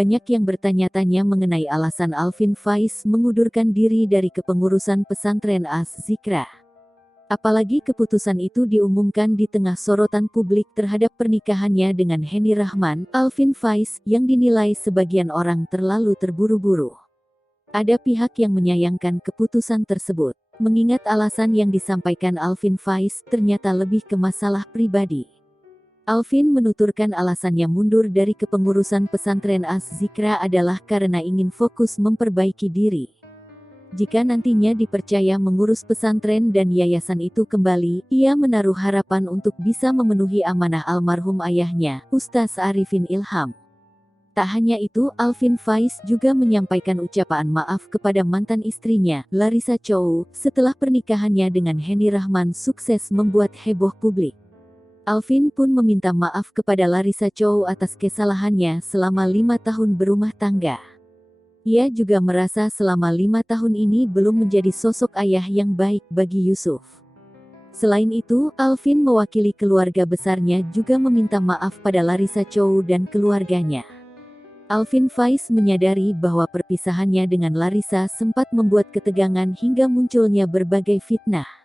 banyak yang bertanya-tanya mengenai alasan Alvin Faiz mengundurkan diri dari kepengurusan pesantren Az-Zikra. Apalagi keputusan itu diumumkan di tengah sorotan publik terhadap pernikahannya dengan Henny Rahman, Alvin Faiz, yang dinilai sebagian orang terlalu terburu-buru. Ada pihak yang menyayangkan keputusan tersebut, mengingat alasan yang disampaikan Alvin Faiz ternyata lebih ke masalah pribadi. Alvin menuturkan alasannya mundur dari kepengurusan pesantren Az-Zikra adalah karena ingin fokus memperbaiki diri. Jika nantinya dipercaya mengurus pesantren dan yayasan itu kembali, ia menaruh harapan untuk bisa memenuhi amanah almarhum ayahnya, Ustaz Arifin Ilham. Tak hanya itu, Alvin Faiz juga menyampaikan ucapan maaf kepada mantan istrinya, Larissa Chow, setelah pernikahannya dengan Henny Rahman sukses membuat heboh publik. Alvin pun meminta maaf kepada Larissa Chow atas kesalahannya selama 5 tahun berumah tangga. Ia juga merasa selama 5 tahun ini belum menjadi sosok ayah yang baik bagi Yusuf. Selain itu, Alvin mewakili keluarga besarnya juga meminta maaf pada Larissa Chow dan keluarganya. Alvin Faiz menyadari bahwa perpisahannya dengan Larissa sempat membuat ketegangan hingga munculnya berbagai fitnah.